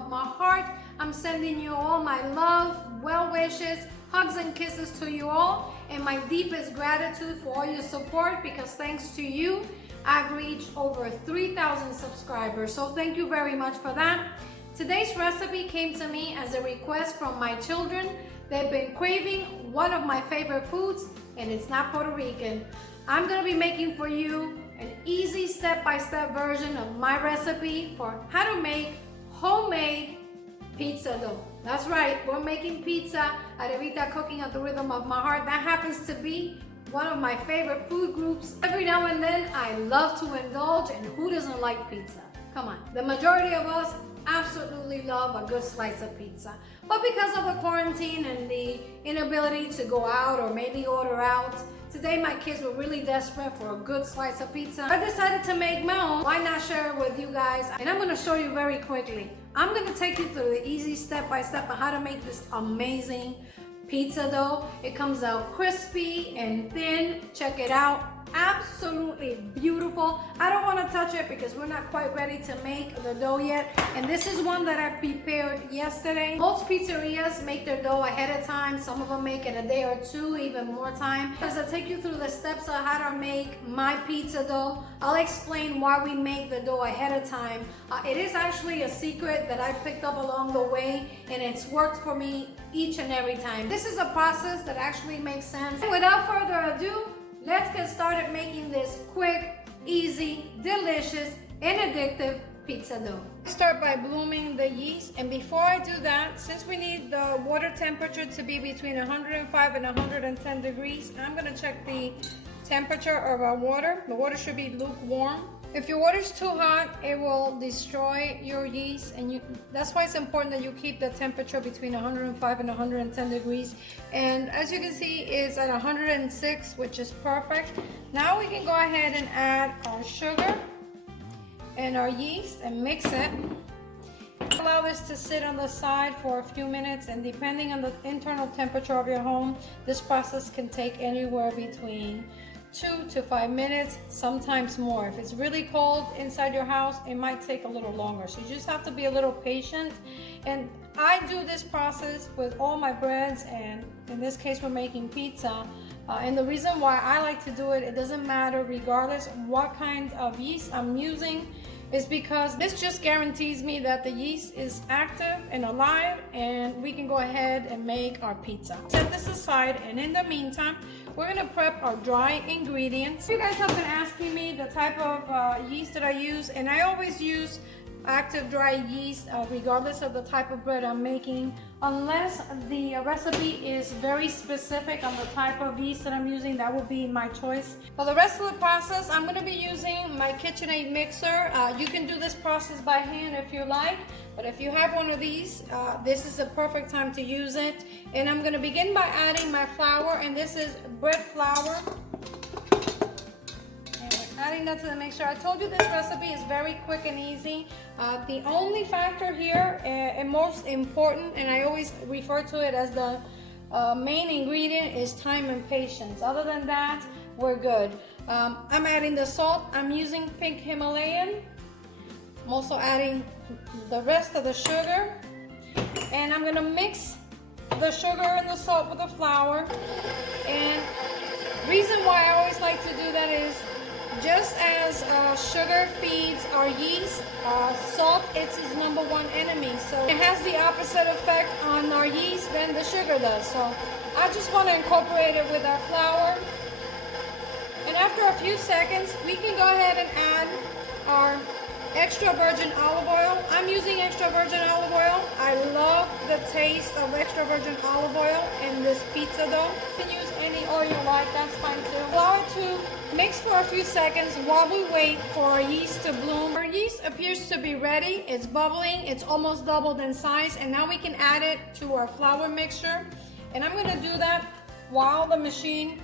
of my heart. I'm sending you all my love, well wishes, hugs and kisses to you all, and my deepest gratitude for all your support, because thanks to you, I've reached over 3,000 subscribers. So thank you very much for that. Today's recipe came to me as a request from my children. They've been craving one of my favorite foods, and it's not Puerto Rican. I'm gonna be making for you an easy step-by-step version of my recipe for how to make homemade pizza dough. That's right, we're making pizza at Evita, cooking at the rhythm of my heart. That happens to be one of my favorite food groups. Every now and then, I love to indulge, and who doesn't like pizza? Come on, the majority of us absolutely love a good slice of pizza. But because of the quarantine and the inability to go out or maybe order out, today my kids were really desperate for a good slice of pizza. I decided to make my own. Why not share it with you guys? And I'm gonna show you very quickly. I'm gonna take you through the easy step-by-step of how to make this amazing pizza dough. It comes out crispy and thin. Check it out. Absolutely beautiful. I don't want to touch it because we're not quite ready to make the dough yet. And this is one that I prepared yesterday. Most pizzerias make their dough ahead of time. Some of them make it a day or two, even more time. As I take you through the steps of how to make my pizza dough, I'll explain why we make the dough ahead of time. It is actually a secret that I picked up along the way, and it's worked for me each and every time. This is a process that actually makes sense. And without further ado, let's get started making this quick, easy, delicious, and addictive pizza dough. Start by blooming the yeast, and before I do that, since we need the water temperature to be between 105 and 110 degrees, I'm gonna check the temperature of our water. The water should be lukewarm. If your water is too hot, it will destroy your yeast, and that's why it's important that you keep the temperature between 105 and 110 degrees. And as you can see, it's at 106, which is perfect. Now we can go ahead and add our sugar and our yeast and mix it. Allow this to sit on the side for a few minutes, and depending on the internal temperature of your home, this process can take anywhere between 2 to 5 minutes, sometimes more. If it's really cold inside your house, it might take a little longer. So you just have to be a little patient. And I do this process with all my breads, and in this case we're making pizza. And the reason why I like to do it, it doesn't matter regardless of what kind of yeast I'm using, is because this just guarantees me that the yeast is active and alive, and we can go ahead and make our pizza. Set this aside, and in the meantime, we're gonna prep our dry ingredients. You guys have been asking me the type of yeast that I use, and I always use active dry yeast regardless of the type of bread I'm making, unless the recipe is very specific on the type of yeast that I'm using. That would be my choice. For the rest of the process, I'm going to be using my KitchenAid mixer. You can do this process by hand if you like, but if you have one of these, this is the perfect time to use it. And I'm going to begin by adding my flour, and this is bread flour. Adding that to the mixture. I told you this recipe is very quick and easy. The only factor here, and most important, and I always refer to it as the main ingredient, is time and patience. Other than that, we're good. I'm adding the salt. I'm using pink Himalayan. I'm also adding the rest of the sugar, and I'm gonna mix the sugar and the salt with the flour. And reason why I always like to do that is, just as sugar feeds our yeast, salt is its #1 enemy. So it has the opposite effect on our yeast than the sugar does. So I just want to incorporate it with our flour. And after a few seconds, we can go ahead and add our extra virgin olive oil. I'm using extra virgin olive oil. I love the taste of extra virgin olive oil in this pizza dough. You can use any oil you like, that's fine too. Allow it to mix for a few seconds while we wait for our yeast to bloom. Our yeast appears to be ready. It's bubbling. It's almost doubled in size, and now we can add it to our flour mixture. And I'm going to do that while the machine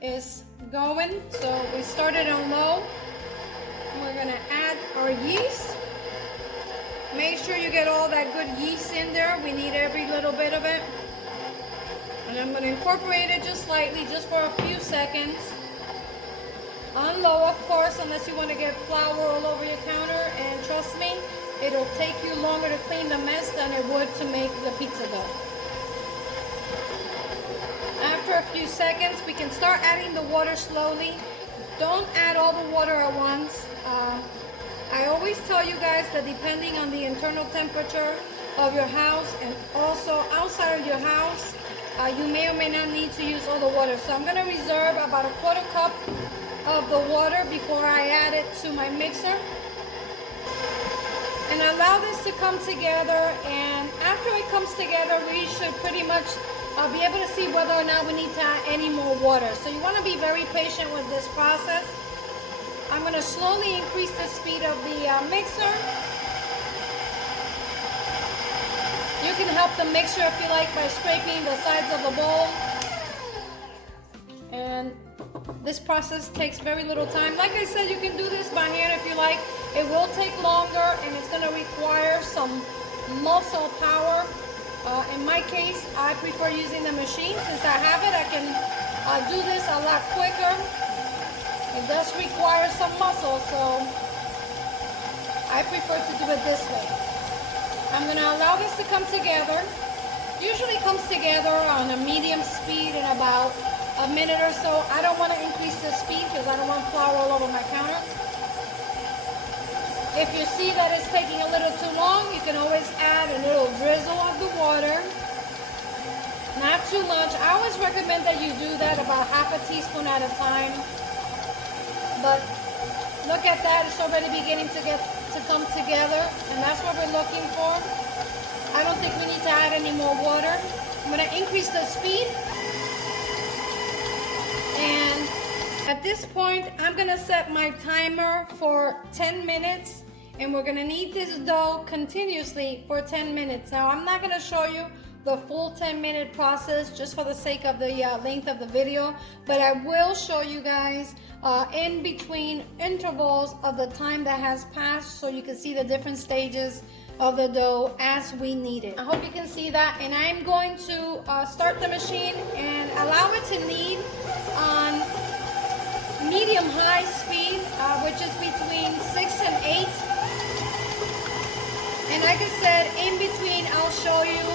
is going. So we started on low. We're going to add our yeast. Make sure you get all that good yeast in there. We need every little bit of it. And I'm going to incorporate it just slightly, just for a few seconds. On low, of course, unless you want to get flour all over your counter. And trust me, it'll take you longer to clean the mess than it would to make the pizza dough. After a few seconds, we can start adding the water slowly. Don't add all the water at once. I always tell you guys that depending on the internal temperature of your house and also outside of your house, you may or may not need to use all the water. So I'm gonna reserve about a quarter cup of the water before I add it to my mixer. And allow this to come together, and after it comes together, we should pretty much be able to see whether or not we need to add any more water. So you wanna be very patient with this process. I'm gonna slowly increase the speed of the mixer. You can help the mixture if you like by scraping the sides of the bowl. And this process takes very little time. Like I said, you can do this by hand if you like. It will take longer and it's gonna require some muscle power. In my case, I prefer using the machine. Since I have it, I can do this a lot quicker. It does require some muscle, so I prefer to do it this way. I'm gonna allow this to come together. Usually comes together on a medium speed in about a minute or so. I don't want to increase the speed because I don't want flour all over my counter. If you see that it's taking a little too long, you can always add a little drizzle of the water. Not too much. I always recommend that you do that about half a teaspoon at a time. But look at that, it's already beginning to come together, and that's what we're looking for. I don't think we need to add any more water. I'm gonna increase the speed. And at this point, I'm gonna set my timer for 10 minutes, and we're gonna knead this dough continuously for 10 minutes. Now, I'm not gonna show you the full 10-minute process just for the sake of the length of the video, but I will show you guys in between intervals of the time that has passed so you can see the different stages of the dough as we knead it. I hope you can see that, and I'm going to start the machine and allow it to knead on medium-high speed, which is between 6 and 8. And like I said, in between I'll show you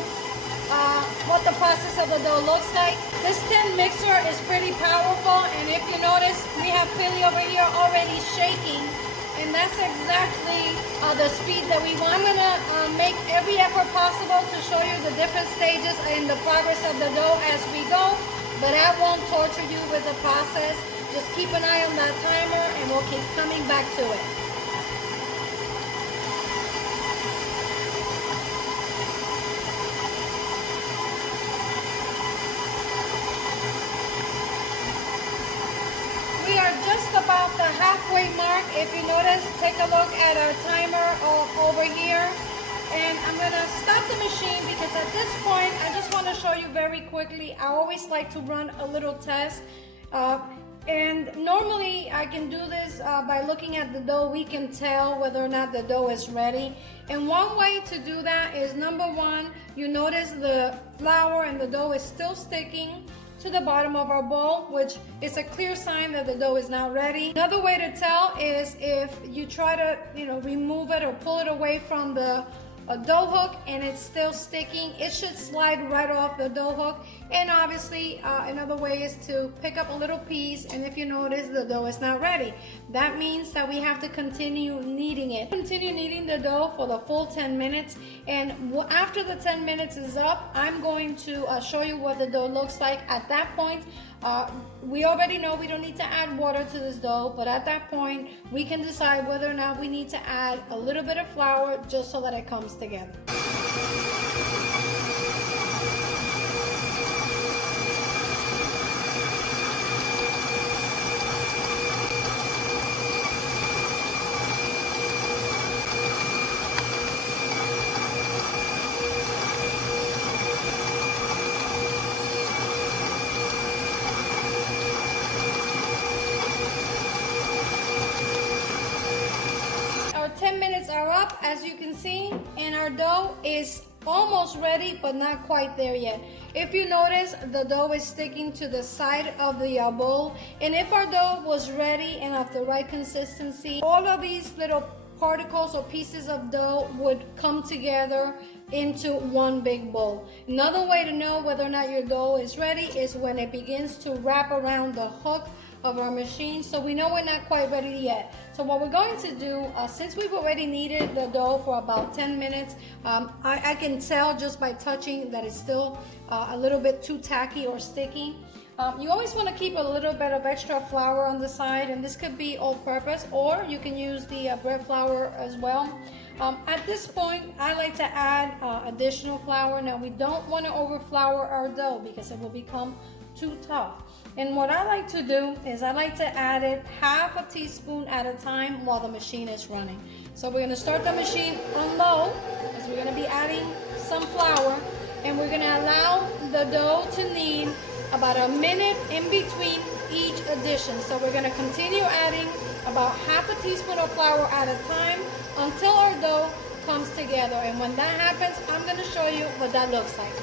what the process of the dough looks like. This tin mixer is pretty powerful, and if you notice, we have Philly over here already shaking, and that's exactly the speed that we want. I'm gonna make every effort possible to show you the different stages in the progress of the dough as we go, but I won't torture you with the process. Just keep an eye on that timer, and we'll keep coming back to it. We are just about the halfway mark. If you notice, take a look at our timer over here. And I'm gonna stop the machine because at this point, I just wanna show you very quickly. I always like to run a little test. And normally I can do this by looking at the dough. We can tell whether or not the dough is ready. And one way to do that is, number one, you notice the flour and the dough is still sticking to the bottom of our bowl, which is a clear sign that the dough is not ready. Another way to tell is if you try to, remove it or pull it away from the dough hook and it's still sticking, it should slide right off the dough hook. And obviously, another way is to pick up a little piece, and if you notice the dough is not ready, that means that we have to continue kneading it. Continue kneading the dough for the full 10 minutes, and after the 10 minutes is up, I'm going to show you what the dough looks like. At that point, we already know we don't need to add water to this dough, but at that point, we can decide whether or not we need to add a little bit of flour just so that it comes together. Our 10 minutes are up, as you can see, and our dough is almost ready, but not quite there yet. If you notice, the dough is sticking to the side of the bowl, and if our dough was ready and of the right consistency, all of these little particles or pieces of dough would come together into one big bowl. Another way to know whether or not your dough is ready is when it begins to wrap around the hook of our machine, so we know we're not quite ready yet. So what we're going to do, since we've already kneaded the dough for about 10 minutes, I can tell just by touching that it's still a little bit too tacky or sticky. You always want to keep a little bit of extra flour on the side, and this could be all-purpose, or you can use the bread flour as well. At this point, I like to add additional flour. Now, we don't want to overflour our dough because it will become too tough. And what I like to do is I like to add it half a teaspoon at a time while the machine is running. So we're going to start the machine on low because we're going to be adding some flour, and we're going to allow the dough to knead about a minute in between each addition. So we're going to continue adding about half a teaspoon of flour at a time until our dough comes together. And when that happens, I'm going to show you what that looks like.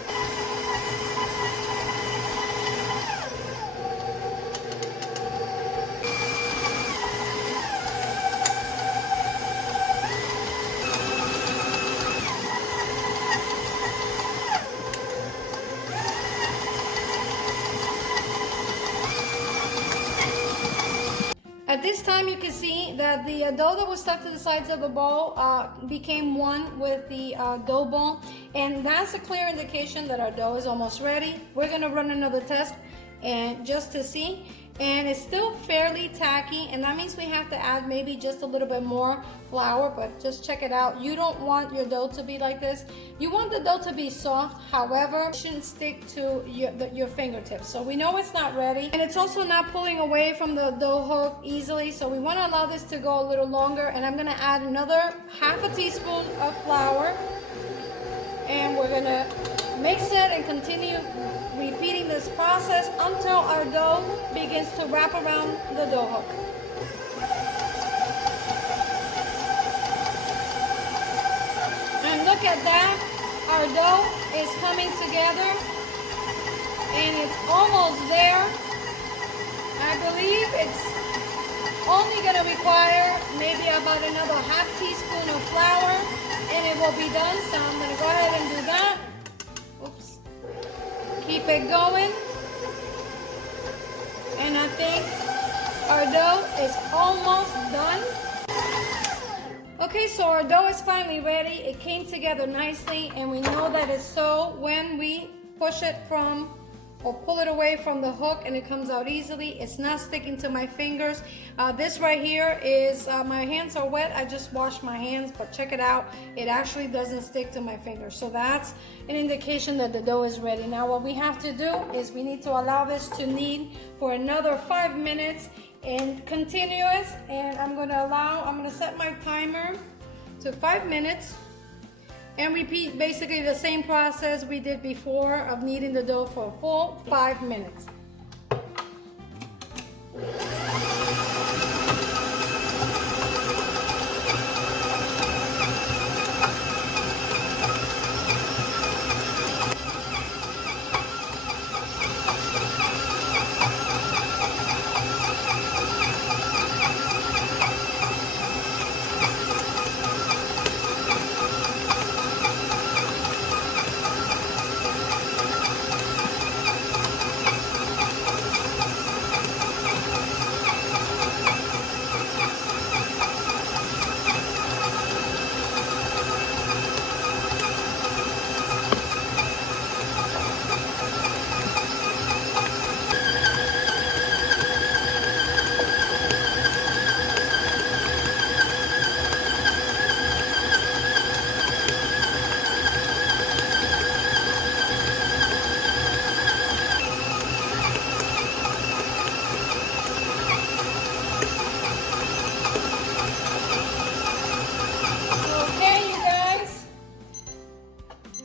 At this time, you can see that the dough that was stuck to the sides of the bowl became one with the dough ball, and that's a clear indication that our dough is almost ready. We're going to run another test and just to see, and it's still fairly tacky, and that means we have to add maybe just a little bit more flour, but just check it out. You don't want your dough to be like this. You want the dough to be soft, however, it shouldn't stick to your fingertips. So we know it's not ready, and it's also not pulling away from the dough hook easily, so we want to allow this to go a little longer, and I'm going to add another half a teaspoon of flour, and we're going to mix it and continue repeating this process until our dough begins to wrap around the dough hook. And look at that, our dough is coming together and it's almost there. I believe it's only going to require maybe about another half teaspoon of flour and it will be done. So I'm going to go ahead and do that. Oops. Keep it going. And I think our dough is almost done. Okay, so our dough is finally ready. It came together nicely, and we know that it's so when we push it from or pull it away from the hook and it comes out easily. It's not sticking to my fingers. This right here is, my hands are wet. I just washed my hands, but check it out. It actually doesn't stick to my fingers. So that's an indication that the dough is ready. Now what we have to do is we need to allow this to knead for another 5 minutes and continuous. And I'm gonna set my timer to 5 minutes. And repeat basically the same process we did before of kneading the dough for a full 5 minutes.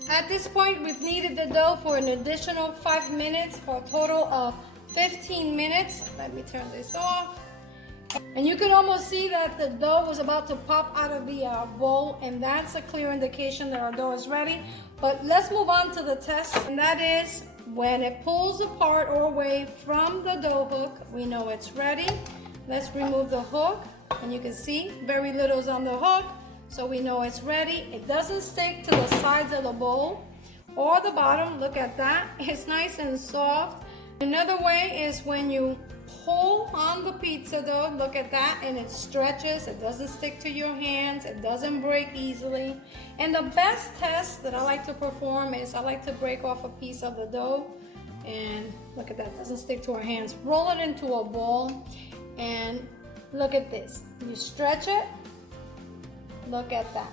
At this point, we've kneaded the dough for an additional 5 minutes for a total of 15 minutes. Let me turn this off. And you can almost see that the dough was about to pop out of the bowl, and that's a clear indication that our dough is ready. But let's move on to the test, and that is when it pulls apart or away from the dough hook, we know it's ready. Let's remove the hook. And you can see very little's on the hook, so we know it's ready. It doesn't stick to the sides of the bowl or the bottom. Look at that, it's nice and soft. Another way is when you pull on the pizza dough, look at that, and it stretches. It doesn't stick to your hands, it doesn't break easily. And the best test that I like to perform is I like to break off a piece of the dough, and look at that, it doesn't stick to our hands. Roll it into a ball, and look at this. You stretch it, look at that.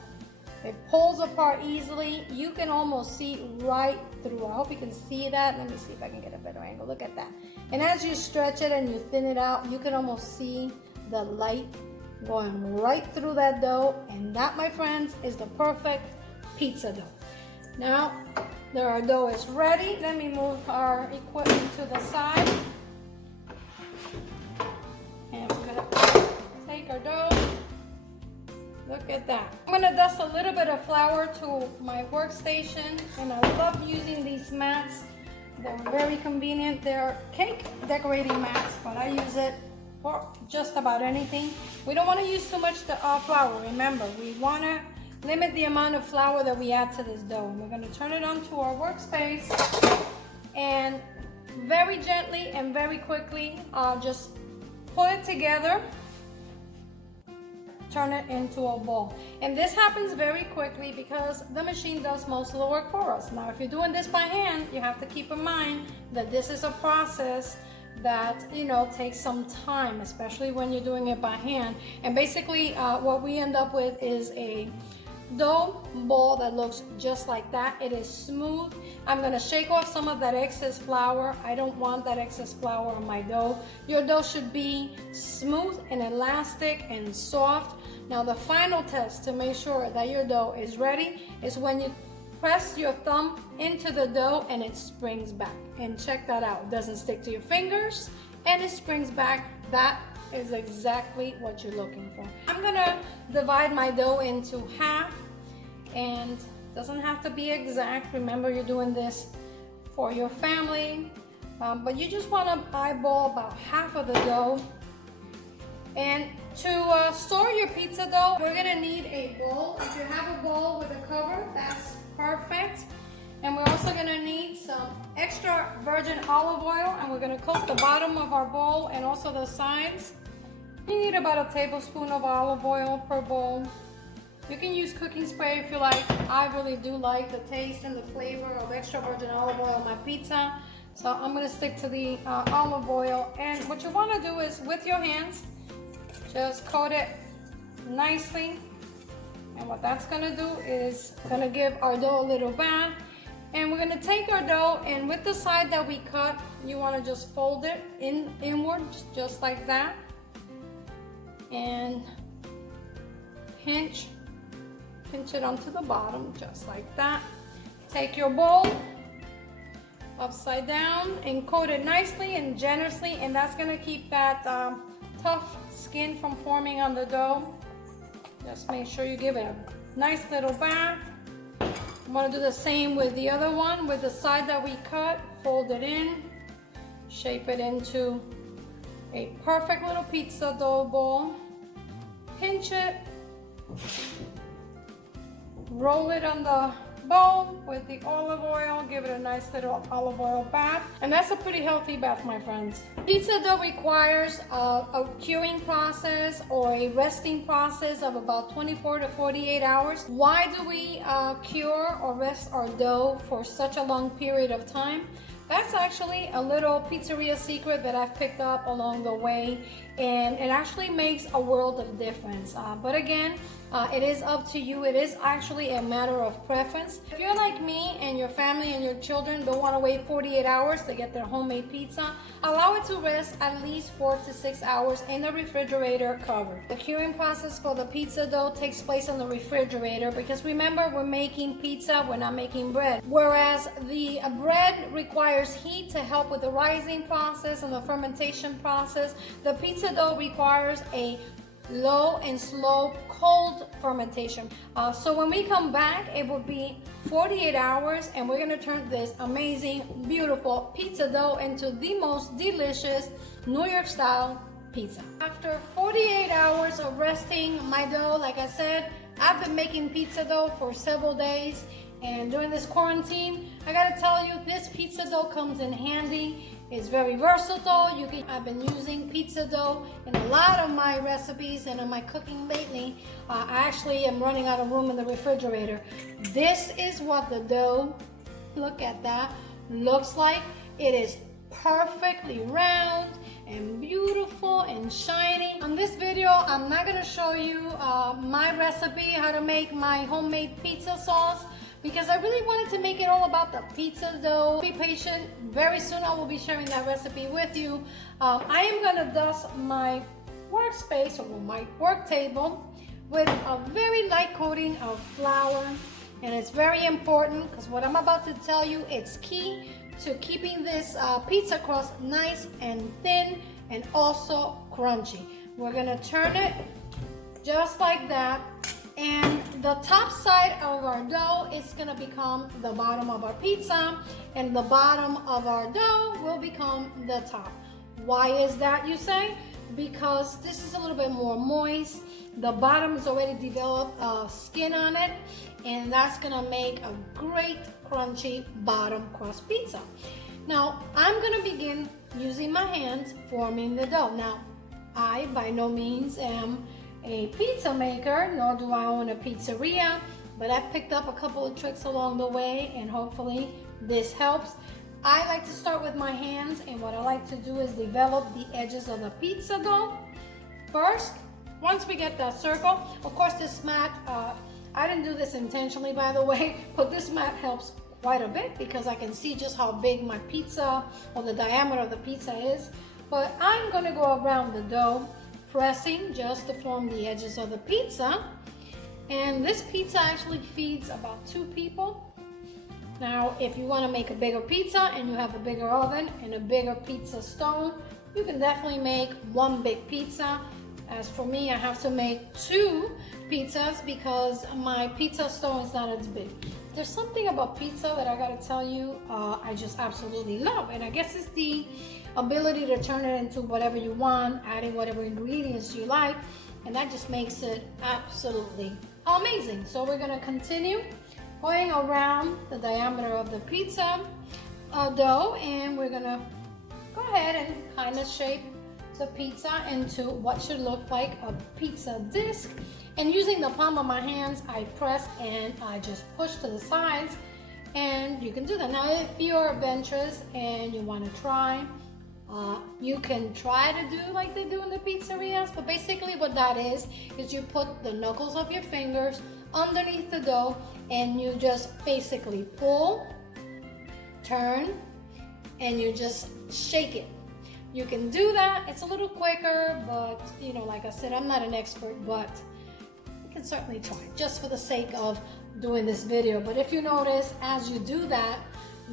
It pulls apart easily. You can almost see right through. I hope you can see that. Let me see if I can get a better angle. Look at that. And as you stretch it and you thin it out, you can almost see the light going right through that dough. And that, my friends, is the perfect pizza dough. Now that our dough is ready, let me move our equipment to the side. And we're gonna take our dough. Look at that. I'm gonna dust a little bit of flour to my workstation, and I love using these mats. They're very convenient. They're cake decorating mats, but I use it for just about anything. We don't want to use too much flour. Remember, we want to limit the amount of flour that we add to this dough. And we're going to turn it onto our workspace, and very gently and very quickly, just put it together. Turn it into a ball. And this happens very quickly because the machine does most of the work for us. Now, if you're doing this by hand, you have to keep in mind that this is a process that, you know, takes some time, especially when you're doing it by hand. And basically what we end up with is a dough ball that looks just like that. It is smooth. I'm going to shake off some of that excess flour. I don't want that excess flour on my dough. Your dough should be smooth and elastic and soft. Now, the final test to make sure that your dough is ready is when you press your thumb into the dough and it springs back. And check that out. It doesn't stick to your fingers and it springs back. That is exactly what you're looking for. I'm gonna divide my dough into half, and it doesn't have to be exact. Remember, you're doing this for your family, but you just want to eyeball about half of the dough. And to store your pizza dough, we're gonna need a bowl. If you have a bowl with a cover, that's perfect. And we're also gonna need some extra virgin olive oil, and we're gonna coat the bottom of our bowl and also the sides. You need about a tablespoon of olive oil per bowl. You can use cooking spray if you like. I really do like the taste and the flavor of extra virgin olive oil on my pizza. So I'm gonna stick to the olive oil. And what you wanna do is, with your hands, just coat it nicely. And what that's gonna do is gonna give our dough a little bath. And we're gonna take our dough, and with the side that we cut, you wanna just fold it inwards, just like that. And pinch it onto the bottom, just like that. Take your bowl upside down and coat it nicely and generously, and that's gonna keep that tough skin from forming on the dough. Just make sure you give it a nice little bath. I'm gonna do the same with the other one. With the side that we cut, fold it in, shape it into a perfect little pizza dough ball. Pinch it, roll it on the bowl with the olive oil, give it a nice little olive oil bath, and that's a pretty healthy bath, my friends. Pizza dough requires a curing process or a resting process of about 24 to 48 hours. Why do we cure or rest our dough for such a long period of time? That's actually a little pizzeria secret that I've picked up along the way, and it actually makes a world of difference. But again, it is up to you. It is actually a matter of preference. If you're like me and your family and your children don't want to wait 48 hours to get their homemade pizza, allow it to rest at least 4 to 6 hours in the refrigerator covered. The curing process for the pizza dough takes place in the refrigerator because remember, we're making pizza, we're not making bread. Whereas the bread requires heat to help with the rising process and the fermentation process, the pizza dough requires a low and slow cold fermentation. So when we come back, it will be 48 hours, and we're gonna turn this amazing, beautiful pizza dough into the most delicious New York style pizza. After 48 hours of resting my dough, like I said, I've been making pizza dough for several days, and during this quarantine, I gotta tell you, this pizza dough comes in handy. It's very versatile. I've been using pizza dough in a lot of my recipes and in my cooking lately. I actually am running out of room in the refrigerator. This is what the dough, look at that, looks like. It is perfectly round and beautiful and shiny. On this video, I'm not gonna show you my recipe, how to make my homemade pizza sauce, because I really wanted to make it all about the pizza dough. Be patient. Very soon I will be sharing that recipe with you. I am gonna dust my workspace or my work table with a very light coating of flour. And it's very important because what I'm about to tell you, it's key to keeping this pizza crust nice and thin and also crunchy. We're gonna turn it just like that, and the top side of our dough is gonna become the bottom of our pizza, and the bottom of our dough will become the top. Why is that, you say? Because this is a little bit more moist. The bottom is already developed skin on it, and that's gonna make a great crunchy bottom crust pizza. Now, I'm gonna begin using my hands forming the dough. Now, I by no means am a pizza maker, nor do I own a pizzeria, but I picked up a couple of tricks along the way, and hopefully this helps. I like to start with my hands, and what I like to do is develop the edges of the pizza dough. First, once we get that circle, of course this mat, I didn't do this intentionally by the way, but this mat helps quite a bit because I can see just how big my pizza or the diameter of the pizza is. But I'm gonna go around the dough, pressing just to form the edges of the pizza. And this pizza actually feeds about 2 people. Now, if you want to make a bigger pizza and you have a bigger oven and a bigger pizza stone, you can definitely make 1 big pizza. As for me, I have to make 2 pizzas because my pizza stone is not as big. There's something about pizza that I gotta tell you, I just absolutely love. And I guess it's the ability to turn it into whatever you want, adding whatever ingredients you like, and that just makes it absolutely amazing. So we're gonna continue going around the diameter of the pizza dough, and we're gonna go ahead and kind of shape the pizza into what should look like a pizza disc. And using the palm of my hands, I press and I just push to the sides, and you can do that. Now, if you're adventurous and you want to try, you can try to do like they do in the pizzerias, but basically what that is you put the knuckles of your fingers underneath the dough, and you just basically pull, turn, and you just shake it. You can do that. It's a little quicker, but you know, like I said, I'm not an expert, but you can certainly try just for the sake of doing this video. But if you notice, as you do that,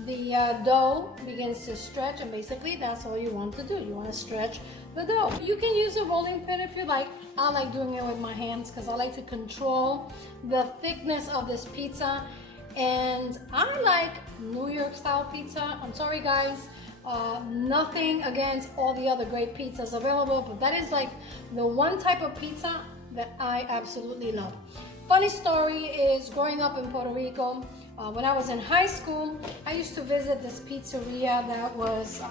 the dough begins to stretch, and basically that's all you want to do. You want to stretch the dough. You can use a rolling pin if you like. I like doing it with my hands because I like to control the thickness of this pizza, and I like New York style pizza. I'm sorry guys, nothing against all the other great pizzas available, but that is like the one type of pizza that I absolutely love. Funny story is, growing up in Puerto Rico, when I was in high school, I used to visit this pizzeria that was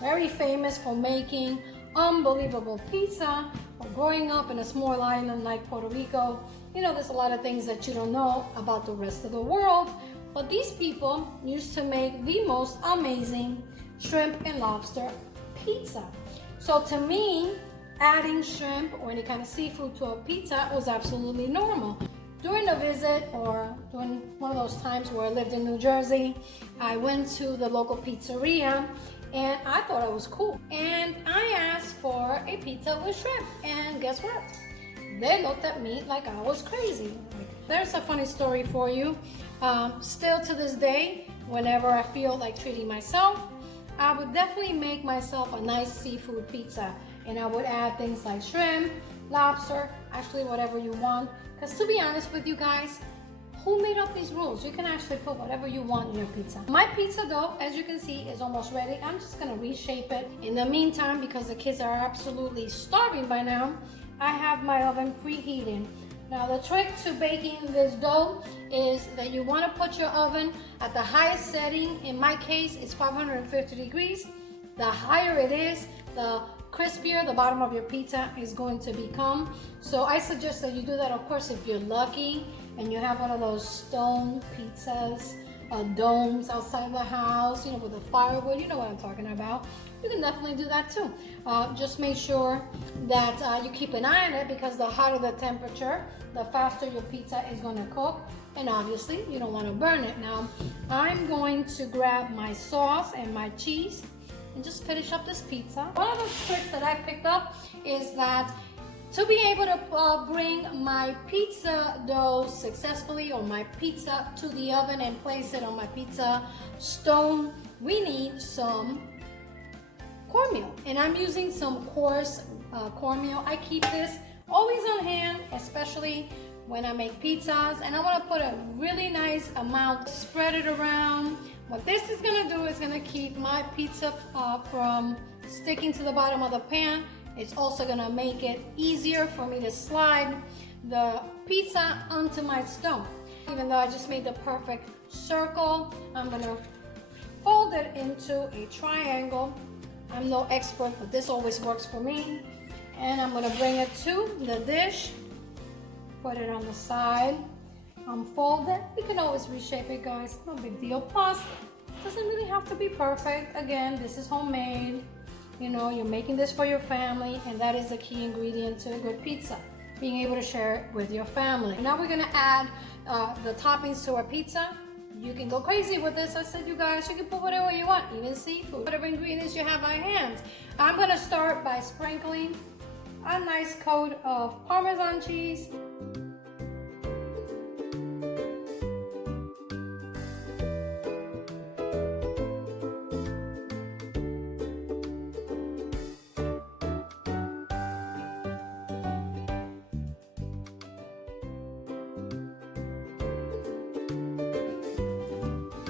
very famous for making unbelievable pizza. Growing up in a small island like Puerto Rico, you know, there's a lot of things that you don't know about the rest of the world, but these people used to make the most amazing shrimp and lobster pizza. So to me, adding shrimp or any kind of seafood to a pizza was absolutely normal. During a visit, or during one of those times where I lived in New Jersey, I went to the local pizzeria and I thought it was cool. And I asked for a pizza with shrimp, and guess what? They looked at me like I was crazy. There's a funny story for you. Still to this day, whenever I feel like treating myself, I would definitely make myself a nice seafood pizza, and I would add things like shrimp, lobster, actually whatever you want. Because to be honest with you guys, who made up these rules? You can actually put whatever you want in your pizza. My pizza dough, as you can see, is almost ready. I'm just gonna reshape it. In the meantime, because the kids are absolutely starving by now, I have my oven preheating. Now the trick to baking this dough is that you wanna put your oven at the highest setting. In my case, it's 550 degrees. The higher it is, the crispier the bottom of your pizza is going to become. So I suggest that you do that, of course, if you're lucky and you have one of those stone pizzas, domes outside the house, you know, with the firewood, you know what I'm talking about. You can definitely do that too. Just make sure that you keep an eye on it, because the hotter the temperature, the faster your pizza is going to cook. And obviously, you don't want to burn it. Now, I'm going to grab my sauce and my cheese and just finish up this pizza. One of the tricks that I picked up is that to be able to bring my pizza dough successfully, or my pizza to the oven and place it on my pizza stone, we need some cornmeal. And I'm using some coarse cornmeal. I keep this always on hand, especially when I make pizzas. And I want to put a really nice amount, spread it around. What this is gonna do is gonna keep my pizza from sticking to the bottom of the pan. It's also gonna make it easier for me to slide the pizza onto my stone. Even though I just made the perfect circle, I'm gonna fold it into a triangle. I'm no expert, but this always works for me. And I'm gonna bring it to the dish, put it on the side. Fold it. You can always reshape it, guys. No big deal. Plus, it doesn't really have to be perfect. Again, this is homemade. You know, you're making this for your family, and that is the key ingredient to a good pizza, being able to share it with your family. Now we're gonna add the toppings to our pizza. You can go crazy with this. I said, you guys, you can put whatever you want, even seafood, whatever ingredients you have on hand. I'm gonna start by sprinkling a nice coat of Parmesan cheese.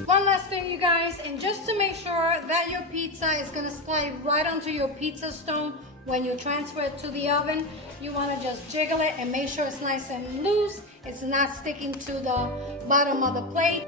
One last thing, you guys, and just to make sure that your pizza is gonna slide right onto your pizza stone when you transfer it to the oven, you wanna just jiggle it and make sure it's nice and loose. It's not sticking to the bottom of the plate.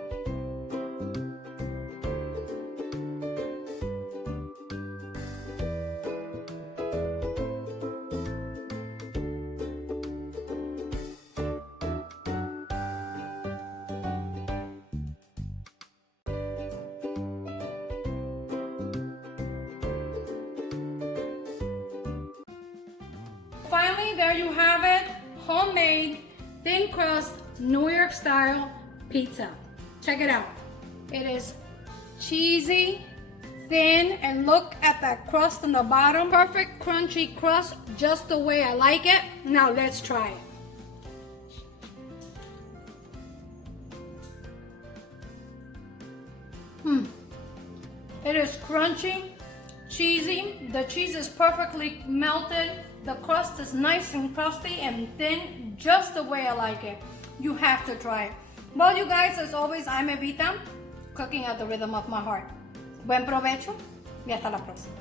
Finally, there you have it, homemade, thin crust, New York style pizza. Check it out. It is cheesy, thin, and look at that crust on the bottom. Perfect crunchy crust, just the way I like it. Now let's try it. It is crunchy, cheesy. The cheese is perfectly melted. The crust is nice and crusty and thin, just the way I like it. You have to try it. Well, you guys, as always, I'm Evita, cooking at the rhythm of my heart. Buen provecho y hasta la próxima.